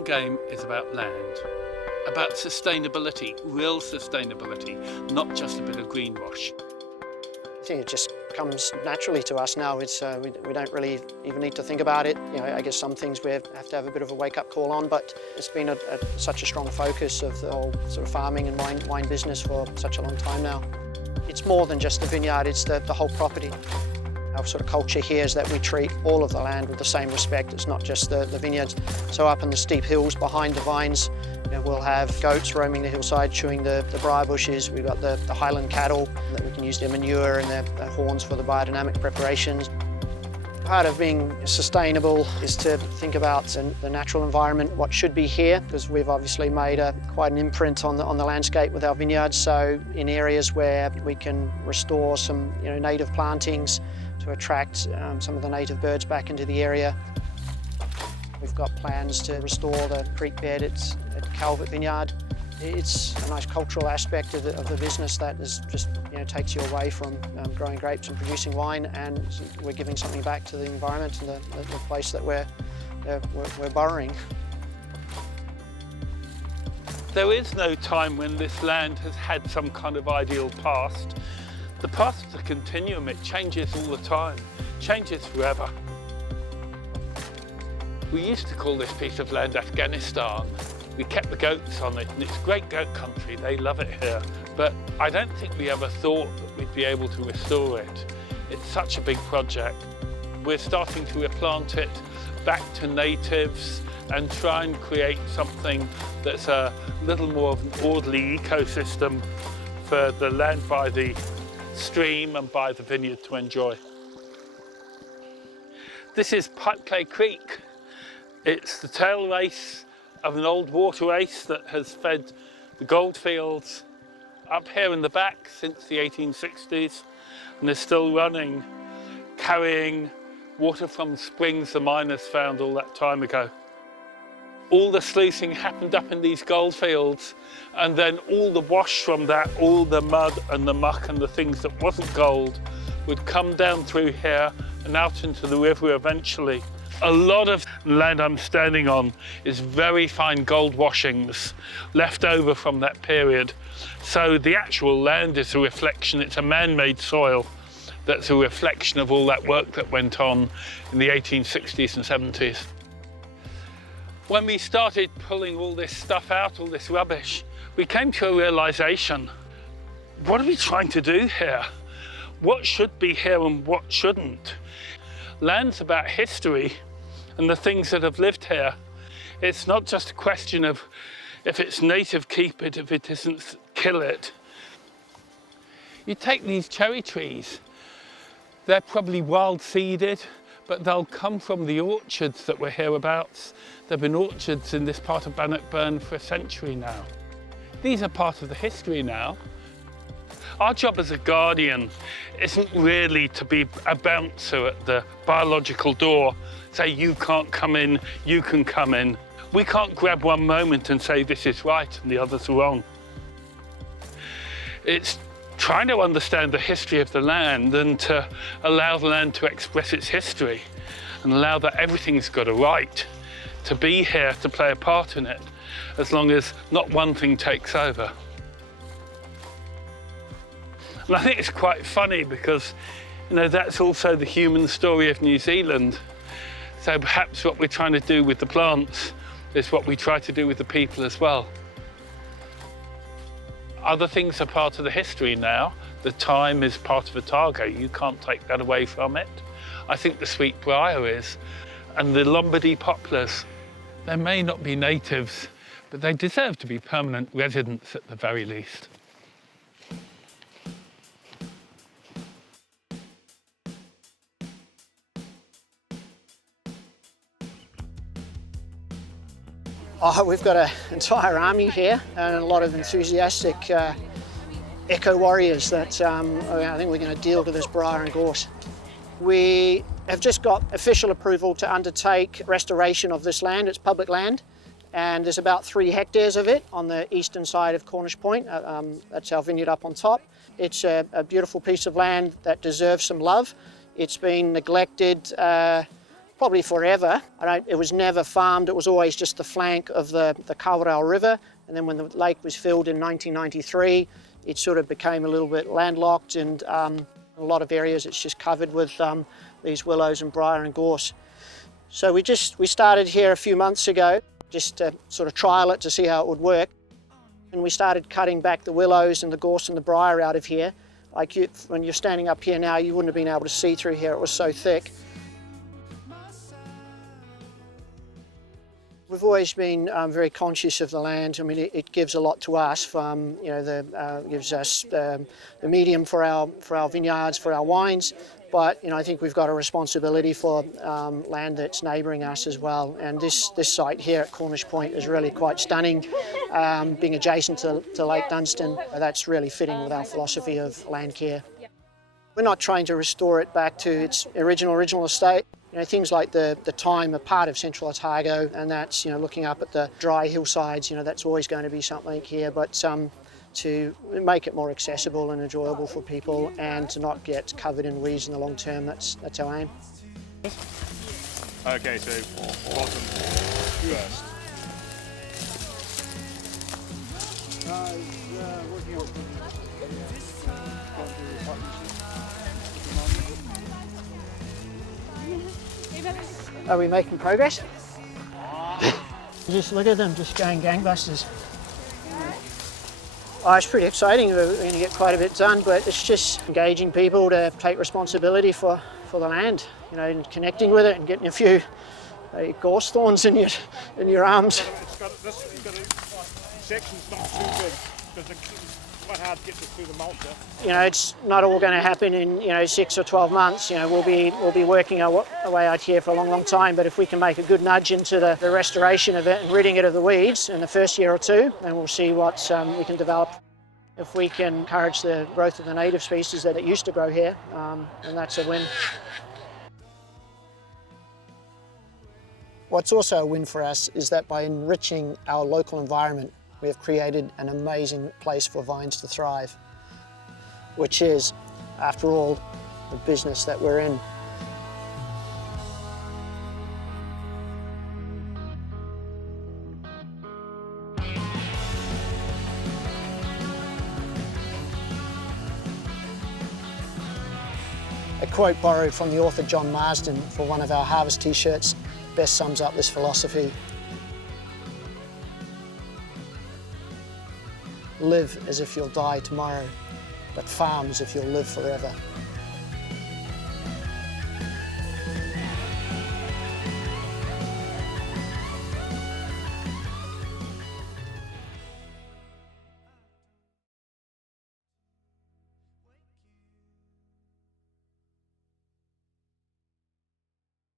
long game is about land, about sustainability, real sustainability, not just a bit of greenwash. I think it just comes naturally to us now. It's we don't really even need to think about it. You know, I guess some things we have to have a bit of a wake-up call on, but it's been such a strong focus of the whole sort of farming and wine business for such a long time now. It's more than just the vineyard, it's the whole property. Our sort of culture here is that we treat all of the land with the same respect. It's not just the vineyards. So up in the steep hills behind the vines, you know, we'll have goats roaming the hillside, chewing the briar bushes. We've got the highland cattle that we can use their manure and their horns for the biodynamic preparations. Part of being sustainable is to think about the natural environment, what should be here, because we've obviously made quite an imprint on the landscape with our vineyards. So in areas where we can restore some native plantings to attract some of the native birds back into the area. We've got plans to restore the creek bed at Calvert Vineyard. It's a nice cultural aspect of the business that is just takes you away from growing grapes and producing wine, and we're giving something back to the environment and the place that we're borrowing. There is no time when this land has had some kind of ideal past. The past is a continuum, it changes all the time, changes forever. We used to call this piece of land Afghanistan. We kept the goats on it, and it's great goat country, they love it here. But I don't think we ever thought that we'd be able to restore it. It's such a big project. We're starting to replant it back to natives and try and create something that's a little more of an orderly ecosystem for the land by the stream and by the vineyard to enjoy. This is Pipeclay Creek. It's the tail race of an old water race that has fed the goldfields up here in the back since the 1860s and is still running, carrying water from springs the miners found all that time ago. All the sluicing happened up in these goldfields, and then all the wash from that, all the mud and the muck and the things that wasn't gold would come down through here and out into the river eventually. A lot of land I'm standing on is very fine gold washings left over from that period. So the actual land is a reflection, it's a man-made soil that's a reflection of all that work that went on in the 1860s and 70s. When we started pulling all this stuff out, all this rubbish, we came to a realization. What are we trying to do here? What should be here and what shouldn't? Land's about history and the things that have lived here. It's not just a question of if it's native, keep it, if it isn't, kill it. You take these cherry trees, they're probably wild seeded, but they'll come from the orchards that were hereabouts. There have been orchards in this part of Bannockburn for a century now. These are part of the history now. Our job as a guardian isn't really to be a bouncer at the biological door, say you can't come in, you can come in. We can't grab one moment and say this is right and the others are wrong. It's trying to understand the history of the land and to allow the land to express its history and allow that everything's got a right to be here, to play a part in it, as long as not one thing takes over. And I think it's quite funny because, that's also the human story of New Zealand. So perhaps what we're trying to do with the plants is what we try to do with the people as well. Other things are part of the history now. The thyme is part of Otago. You can't take that away from it. I think the sweet briar is. And the Lombardy poplars. They may not be natives, but they deserve to be permanent residents at the very least. Oh, we've got an entire army here and a lot of enthusiastic eco warriors that I think we're going to deal with this briar and gorse. We have just got official approval to undertake restoration of this land. It's public land, and there's about 3 hectares of it on the eastern side of Cornish Point. That's our vineyard up on top. It's a beautiful piece of land that deserves some love. It's been neglected probably forever. It was never farmed, it was always just the flank of the Kawerau River. And then when the lake was filled in 1993, it sort of became a little bit landlocked, and in a lot of areas it's just covered with these willows and briar and gorse. So we started here a few months ago, just to sort of trial it to see how it would work. And we started cutting back the willows and the gorse and the briar out of here. Like when you're standing up here now, you wouldn't have been able to see through here, it was so thick. We've always been very conscious of the land. I mean, it gives a lot to us. Gives us the medium for our vineyards, for our wines. But I think we've got a responsibility for land that's neighbouring us as well. And this site here at Cornish Point is really quite stunning. Being adjacent to Lake Dunstan, that's really fitting with our philosophy of land care. We're not trying to restore it back to its original estate. Things like the thyme are part of Central Otago, and that's looking up at the dry hillsides. That's always going to be something here. But to make it more accessible and enjoyable for people, and to not get covered in weeds in the long term, that's our aim. Okay, so bottom first. Are we making progress? Just look at them, just going gangbusters. Oh, it's pretty exciting. We're going to get quite a bit done, but it's just engaging people to take responsibility for the land, and connecting with it and getting a few gorse thorns in your arms. Section's not too big because it's quite hard to get this through the mulcher. It's not all going to happen in 6 or 12 months. We'll be working our way out here for a long time. But if we can make a good nudge into the restoration of it and ridding it of the weeds in the first year or two, then we'll see what we can develop. If we can encourage the growth of the native species that used to grow here, then that's a win. What's also a win for us is that by enriching our local environment, we have created an amazing place for vines to thrive, which is, after all, the business that we're in. A quote borrowed from the author John Marsden for one of our Harvest t-shirts best sums up this philosophy. Live as if you'll die tomorrow, but farm as if you'll live forever.